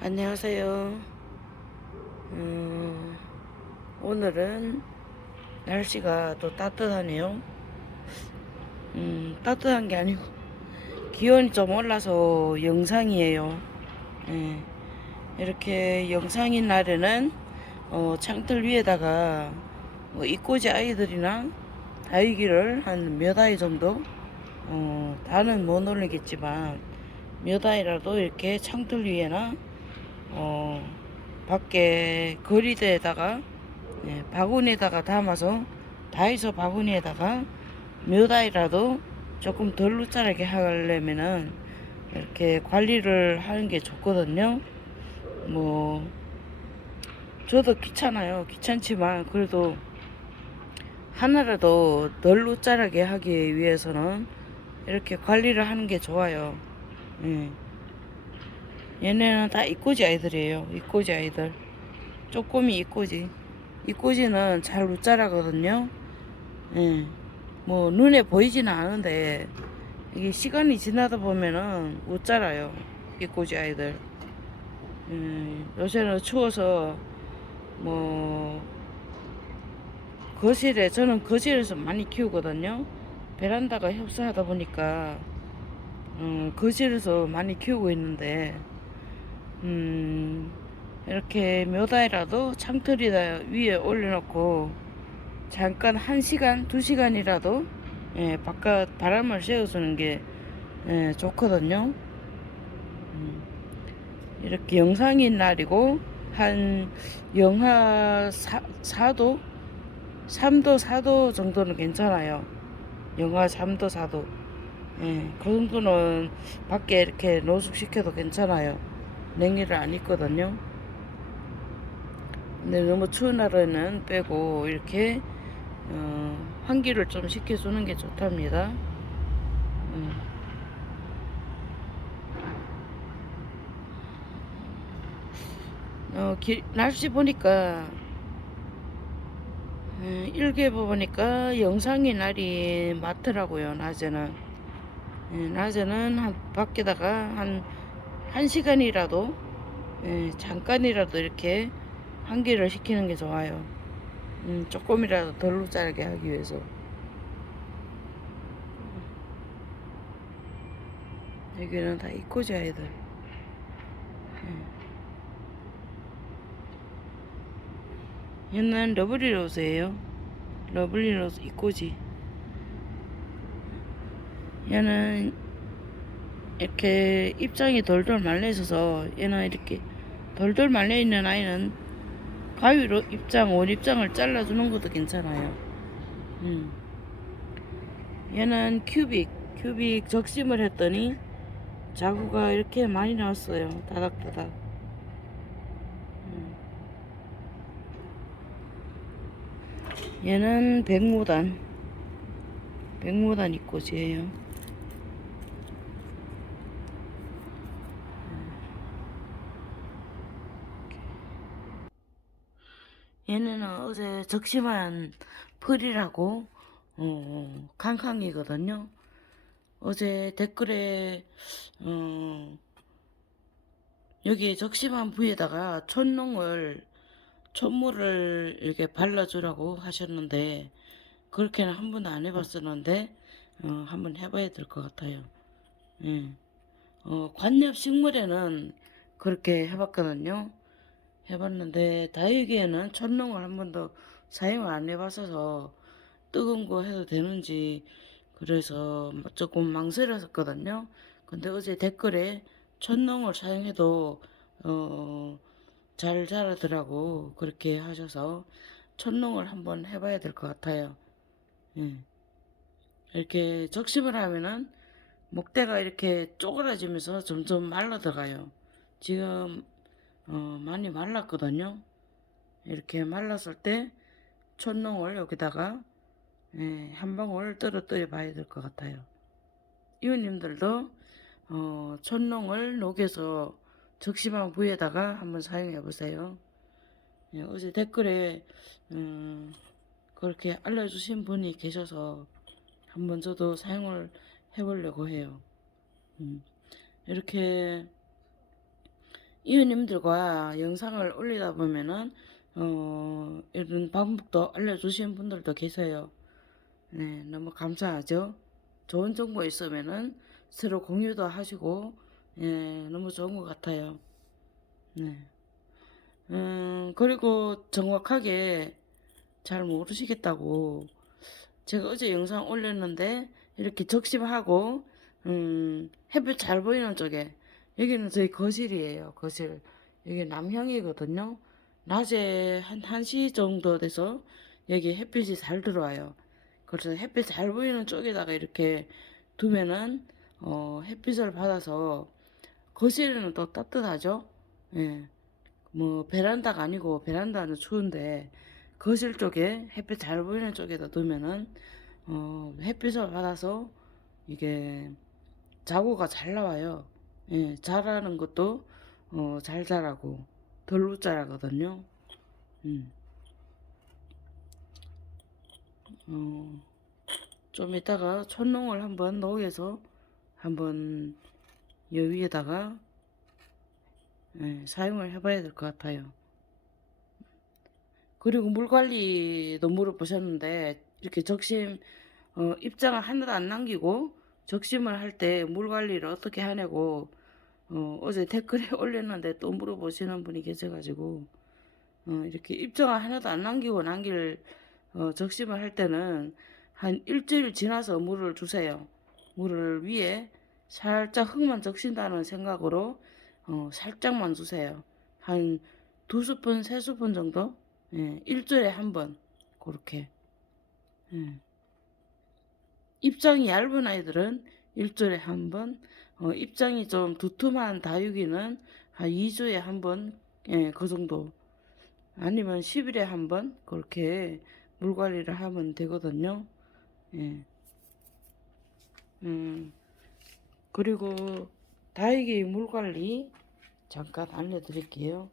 안녕하세요. 음, 오늘은 날씨가 또 따뜻하네요. 음, 따뜻한 게 아니고 기온이 좀 올라서 영상이에요. 예, 이렇게 영상인 날에는 어, 창틀 위에다가 뭐 이꼬지 아이들이나 다육이를 한 몇 아이 정도 어, 다는 못 올리겠지만 몇 아이라도 이렇게 창틀 위에나 어, 밖에 거리대에다가 예, 바구니에다가 담아서 다이소 바구니에다가 몇 아이라도 조금 덜 루짜르게 하려면은 이렇게 관리를 하는 게 좋거든요. 뭐 저도 귀찮아요. 귀찮지만 그래도 하나라도 덜 루짜르게 하기 위해서는 이렇게 관리를 하는 게 좋아요. 예. 얘네는 다 이꼬지 아이들이에요. 이꼬지 아이들. 쪼꼬미 이꼬지. 이꼬지는 잘 웃자라거든요. 예. 뭐 눈에 보이지는 않은데 이게 시간이 지나다 보면은 웃자라요. 이꼬지 아이들. 음, 요새는 추워서 뭐 거실에 저는 거실에서 많이 키우거든요. 베란다가 협소하다 보니까 어, 거실에서 많이 키우고 있는데 음, 이렇게 몇 아이라도 창틀이다 위에 올려놓고 잠깐 한 시간, 두 시간이라도 예, 바깥 바람을 쐬어주는 게 예, 좋거든요. 음, 이렇게 영상인 날이고 한 영하 4, 4도, 3도, 4도 정도는 괜찮아요. 영하 3도, 4도. 예, 그 정도는 밖에 이렇게 노숙시켜도 괜찮아요. 냉이를 안 입거든요. 근데 너무 추운 날에는 빼고 이렇게 어, 환기를 좀 시켜주는 게 좋답니다. 음. 어, 기, 날씨 보니까 음, 일개 보니까 영상이 날이 많더라고요. 낮에는 예, 낮에는 한 밖에다가 한 한 시간이라도 예, 잠깐이라도 이렇게 환기를 시키는 게 좋아요. 음, 조금이라도 덜 자르게 하기 위해서. 여기는 다 이코지 아이들. 예. 얘는 러블리 로즈예요. 러블리 로즈 이코지. 얘는 이렇게 입장이 돌돌 말려 있어서 얘는 이렇게 돌돌 말려 있는 아이는 가위로 입장 원 입장을 잘라주는 것도 괜찮아요. 음. 얘는 큐빅 큐빅 적심을 했더니 자구가 이렇게 많이 나왔어요. 다닥다닥. 음. 얘는 백무단 백무단 이꽃이에요. 얘네는 어제 적심한 풀이라고 어, 캉캉이거든요. 어제 댓글에 어, 여기 적심한 부에다가 촛농을 촛물을 이렇게 발라주라고 하셨는데 그렇게는 한 번도 안 해봤었는데 어, 한번 해봐야 될 것 같아요. 예. 어, 관엽 식물에는 그렇게 해봤거든요. 해봤는데 다육이에는 촛농을 한 번도 사용 안 해봤어서 뜨거운 거 해도 되는지 그래서 뭐 조금 망설였었거든요. 근데 어제 댓글에 촛농을 사용해도 어, 잘 자라더라고 그렇게 하셔서 촛농을 한번 해봐야 될 것 같아요. 예. 이렇게 적심을 하면은 목대가 이렇게 쪼그라지면서 점점 말라 들어가요. 지금 어, 많이 말랐거든요. 이렇게 말랐을 때 촛농을 여기다가 예, 한 방울 떨어뜨려 봐야 될 것 같아요. 이웃님들도 어, 촛농을 녹여서 적심한 부에다가 한번 사용해 보세요. 예, 어제 댓글에 음, 그렇게 알려주신 분이 계셔서 한번 저도 사용을 해보려고 해요. 음, 이렇게 이웃님들과 영상을 올리다 보면은 어, 이런 방법도 알려주신 분들도 계세요. 네, 너무 감사하죠. 좋은 정보 있으면은 서로 공유도 하시고 예, 너무 좋은 것 같아요. 네. 음, 그리고 정확하게 잘 모르시겠다고 제가 어제 영상 올렸는데 이렇게 적심하고 음, 햇빛 잘 보이는 쪽에 여기는 저희 거실이에요. 거실. 여기 남향이거든요. 낮에 한 1시 정도 돼서 여기 햇빛이 잘 들어와요. 그래서 햇빛 잘 보이는 쪽에다가 이렇게 두면은 어, 햇빛을 받아서 거실은 또 따뜻하죠. 예. 뭐 베란다가 아니고 베란다는 추운데 거실 쪽에 햇빛 잘 보이는 쪽에다 두면은 어, 햇빛을 받아서 이게 자구가 잘 나와요. 예, 자라는 것도 어, 잘 자라고 덜 자라거든요. 음. 어, 좀 이따가 촌농을 한번 농에서 한번 여 위에다가 예, 사용을 해봐야 될 것 같아요. 그리고 물 관리도 물어보셨는데 이렇게 적심 어, 입장을 하나도 안 남기고 적심을 할 때 물 관리를 어떻게 하냐고 어, 어제 댓글에 올렸는데 또 물어보시는 분이 계셔가지고 어, 이렇게 입장을 하나도 안 남기고 남길 어, 적심을 할 때는 한 일주일 지나서 물을 주세요. 물을 위에 살짝 흙만 적신다는 생각으로 어, 살짝만 주세요. 한 두 스푼, 세 스푼 정도? 예, 일주일에 한 번. 그렇게. 예. 입장이 얇은 아이들은 일주일에 한 번, 어, 입장이 좀 두툼한 다육이는 한 2주에 한 번, 예, 그 정도. 아니면 10일에 한 번, 그렇게 물 관리를 하면 되거든요. 예. 음, 그리고 다육이 물 관리 잠깐 알려드릴게요.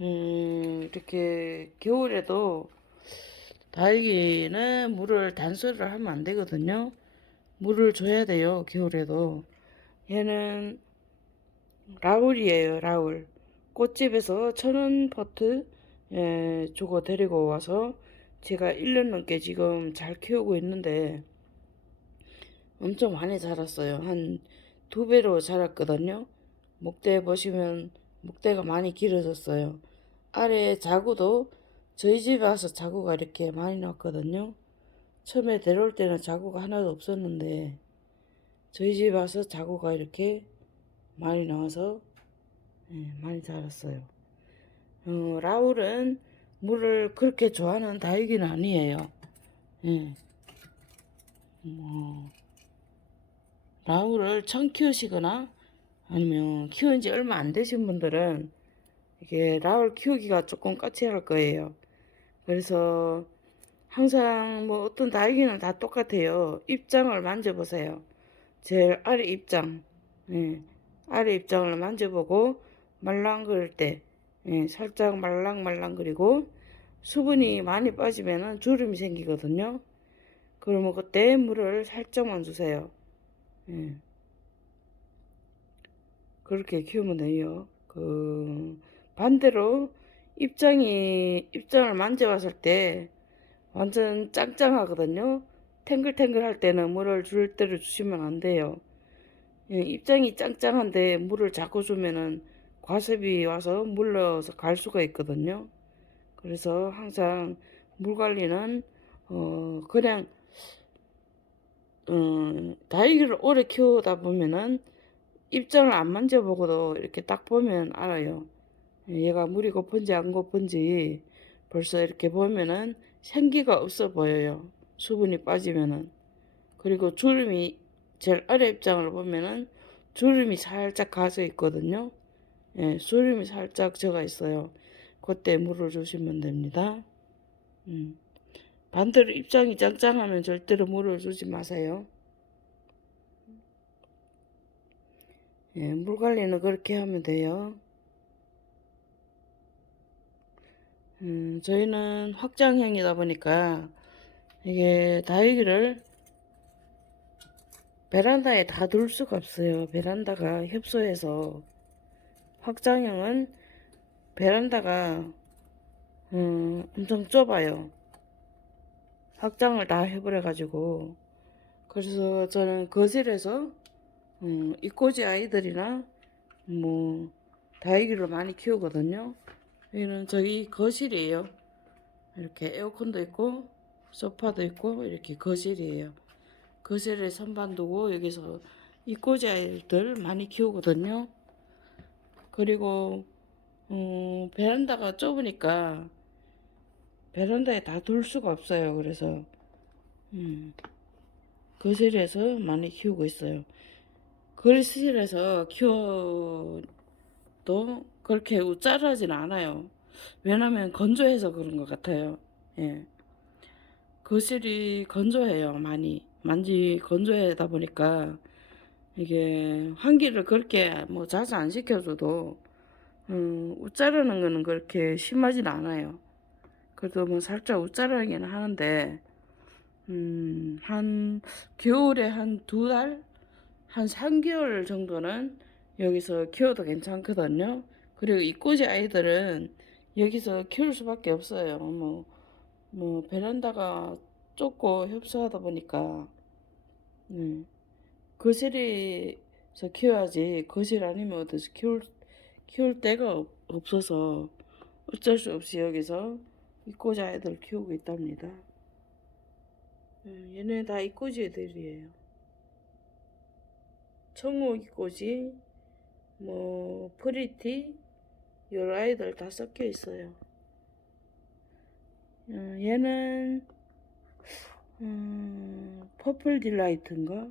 음, 이렇게 겨울에도 다육이는 물을 단수를 하면 안 되거든요. 물을 줘야 돼요, 겨울에도. 얘는 라울이에요, 라울. 꽃집에서 천원 포트 예, 주고 데리고 와서 제가 1년 넘게 지금 잘 키우고 있는데 엄청 많이 자랐어요. 한 두 배로 자랐거든요. 목대 보시면 목대가 많이 길어졌어요. 아래 자구도 저희 집에 와서 자구가 이렇게 많이 났거든요. 처음에 데려올 때는 자구가 하나도 없었는데 저희 집에 와서 자구가 이렇게 많이 나와서 예, 많이 자랐어요. 어, 라울은 물을 그렇게 좋아하는 다육이는 아니에요. 예. 뭐, 라울을 처음 키우시거나 아니면 키운 지 얼마 안 되신 분들은 이게 라울 키우기가 조금 까칠할 거예요. 그래서 항상 뭐 어떤 다육이는 다 똑같아요. 입장을 만져보세요. 제일 아래 입장, 예, 아래 입장을 만져보고 말랑거릴 때 예, 살짝 말랑말랑거리고 수분이 많이 빠지면은 주름이 생기거든요. 그러면 그때 물을 살짝만 주세요. 예. 그렇게 키우면 돼요. 그 반대로 입장이 입장을 만져봤을 때 완전 짱짱하거든요. 탱글탱글 할 때는 물을 줄 때를 주시면 안 돼요. 예, 입장이 짱짱한데 물을 자꾸 주면은 과습이 와서 물러서 갈 수가 있거든요. 그래서 항상 물 관리는 어 그냥 어 다육이를 오래 키우다 보면은 입장을 안 만져보고도 이렇게 딱 보면 알아요. 얘가 물이 고픈지 안 고픈지 벌써 이렇게 보면은 생기가 없어 보여요. 수분이 빠지면은. 그리고 주름이 제일 아래 입장을 보면은 주름이 살짝 가서 있거든요. 예, 주름이 살짝 져가 있어요. 그때 물을 주시면 됩니다. 음. 반대로 입장이 짱짱하면 절대로 물을 주지 마세요. 예, 물 관리는 그렇게 하면 돼요. 음, 저희는 확장형이다 보니까 이게 다육이를 베란다에 다 둘 수가 없어요. 베란다가 협소해서 확장형은 베란다가 음, 엄청 좁아요. 확장을 다 해버려 가지고 그래서 저는 거실에서 음, 이꼬지 아이들이나 뭐 다이기를 많이 키우거든요. 여기는 저기 거실이에요. 이렇게 에어컨도 있고 소파도 있고 이렇게 거실이에요. 거실에 선반 두고 여기서 아이들 많이 키우거든요. 그리고 음, 베란다가 좁으니까 베란다에 다 둘 수가 없어요. 그래서 음, 거실에서 많이 키우고 있어요. 거실에서 키워 도 그렇게 우짜르진 않아요. 왜냐면 건조해서 그런 것 같아요. 예. 거실이 건조해요. 많이 만지 건조하다 보니까 이게 환기를 그렇게 뭐 자주 안 시켜줘도 음, 웃자르는 거는 그렇게 심하진 않아요. 그래도 뭐 살짝 웃자르긴 하는데 음, 한 겨울에 한 두 달, 한 3개월 정도는 여기서 키워도 괜찮거든요. 그리고 이꼬지 아이들은 여기서 키울 수밖에 없어요. 뭐, 뭐 베란다가 좁고 협소하다 보니까 음, 거실에서 키워야지 거실 아니면 어디서 키울 키울 데가 없, 없어서 어쩔 수 없이 여기서 이꼬지 아이들 키우고 있답니다. 음, 얘네 다 이꼬지 애들이에요. 청호 이꼬지, 뭐 프리티, 여러 아이들 다 섞여 있어요. 어, 얘는 음, 퍼플 딜라이트인가?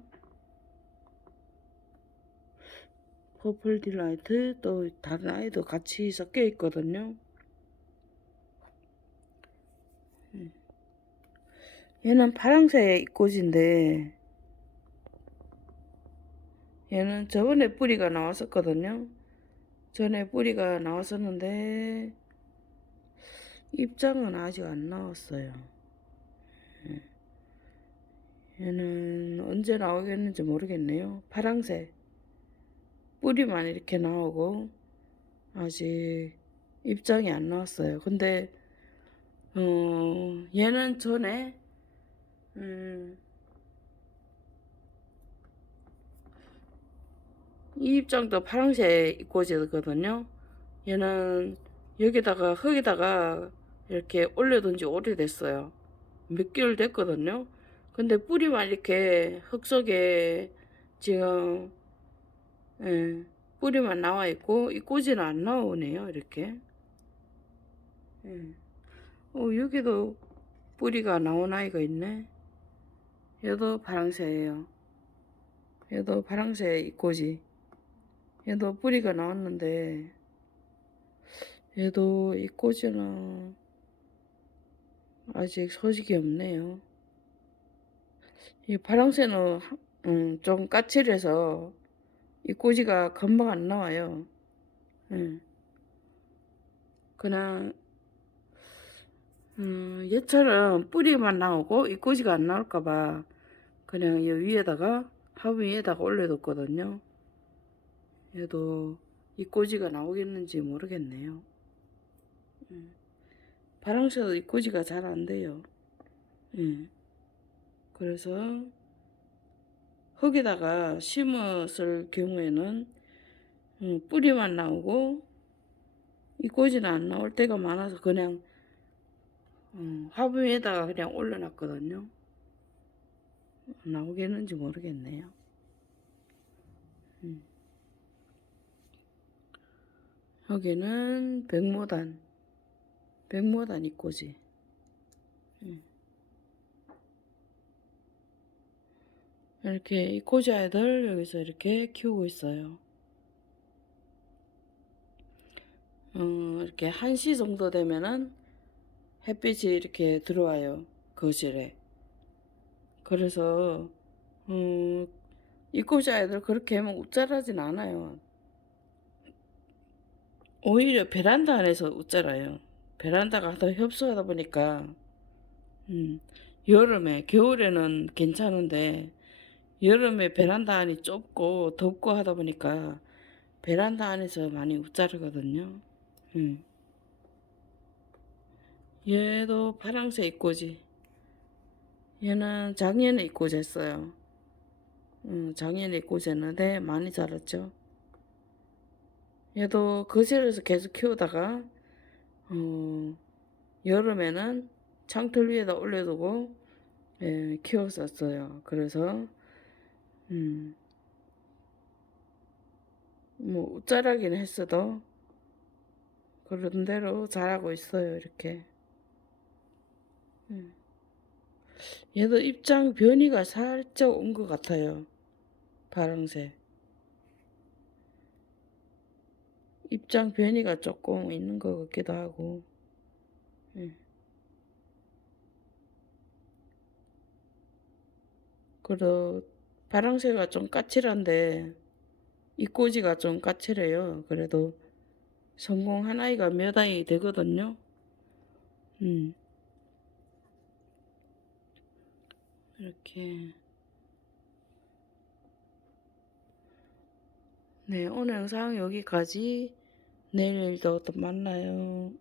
퍼플 딜라이트 또 다른 아이도 같이 섞여 있거든요. 음. 얘는 파랑색 꽃인데 얘는 저번에 뿌리가 나왔었거든요. 전에 뿌리가 나왔었는데 입장은 아직 안 나왔어요. 예. 얘는 언제 나오겠는지 모르겠네요. 파랑색 뿌리만 이렇게 나오고 아직 입장이 안 나왔어요. 근데 어, 얘는 전에 음, 이 입장도 파랑색 꽃이거든요. 얘는 여기다가 흙에다가 이렇게 올려둔 지 오래됐어요. 몇 개월 됐거든요. 근데 뿌리만 이렇게 흙 속에 지금 예, 뿌리만 나와 있고 이 꼬지는 안 나오네요. 이렇게. 예. 어, 여기도 뿌리가 나온 아이가 있네. 얘도 파랑새예요. 얘도 파랑새 이 꼬지. 얘도 뿌리가 나왔는데 얘도 이꼬지는 아직 소식이 없네요. 이 파랑새는 하- 음, 좀 까칠해서 이 꼬지가 금방 안 나와요. 예. 그냥 음, 얘처럼 뿌리만 나오고 이 꼬지가 안 나올까봐 그냥 이 위에다가 하부 위에다가 올려뒀거든요. 얘도 이 꼬지가 나오겠는지 모르겠네요. 음. 파랑새도 이 꼬지가 잘 안 돼요. 예. 그래서 흙에다가 심었을 경우에는 음, 뿌리만 나오고 이 꼬지는 안 나올 때가 많아서 그냥 음, 화분 위에다가 그냥 올려놨거든요. 나오겠는지 모르겠네요. 음. 여기는 백모단, 백모단 이꼬지. 음. 이렇게 이꼬지 아이들 여기서 이렇게 키우고 있어요. 어, 이렇게 1시 정도 되면은 햇빛이 이렇게 들어와요. 거실에. 그래서, 음, 이꼬지 아이들 그렇게 하면 웃자라진 않아요. 오히려 베란다 안에서 웃자라요. 베란다가 더 협소하다 보니까, 음, 여름에, 겨울에는 괜찮은데, 여름에 베란다 안이 좁고 덥고 하다 보니까 베란다 안에서 많이 웃자르거든요. 음. 얘도 파랑새 입꼬지. 얘는 작년에 입꼬지했어요. 음, 작년에 입꼬지했는데 많이 자랐죠. 얘도 거실에서 계속 키우다가 어, 여름에는 창틀 위에다 올려두고 예, 키웠었어요. 그래서 음, 뭐 웃자라긴 했어도 그런 대로 자라고 있어요. 이렇게. 음. 얘도 입장 변이가 살짝 온 것 같아요. 파랑새. 입장 변이가 조금 있는 것 같기도 하고. 예. 그리고 파랑새가 좀 까칠한데 입꼬지가 좀 까칠해요. 그래도 성공한 아이가 몇 아이 되거든요. 음. 이렇게. 네, 오늘 영상 여기까지. 내일도 또 만나요.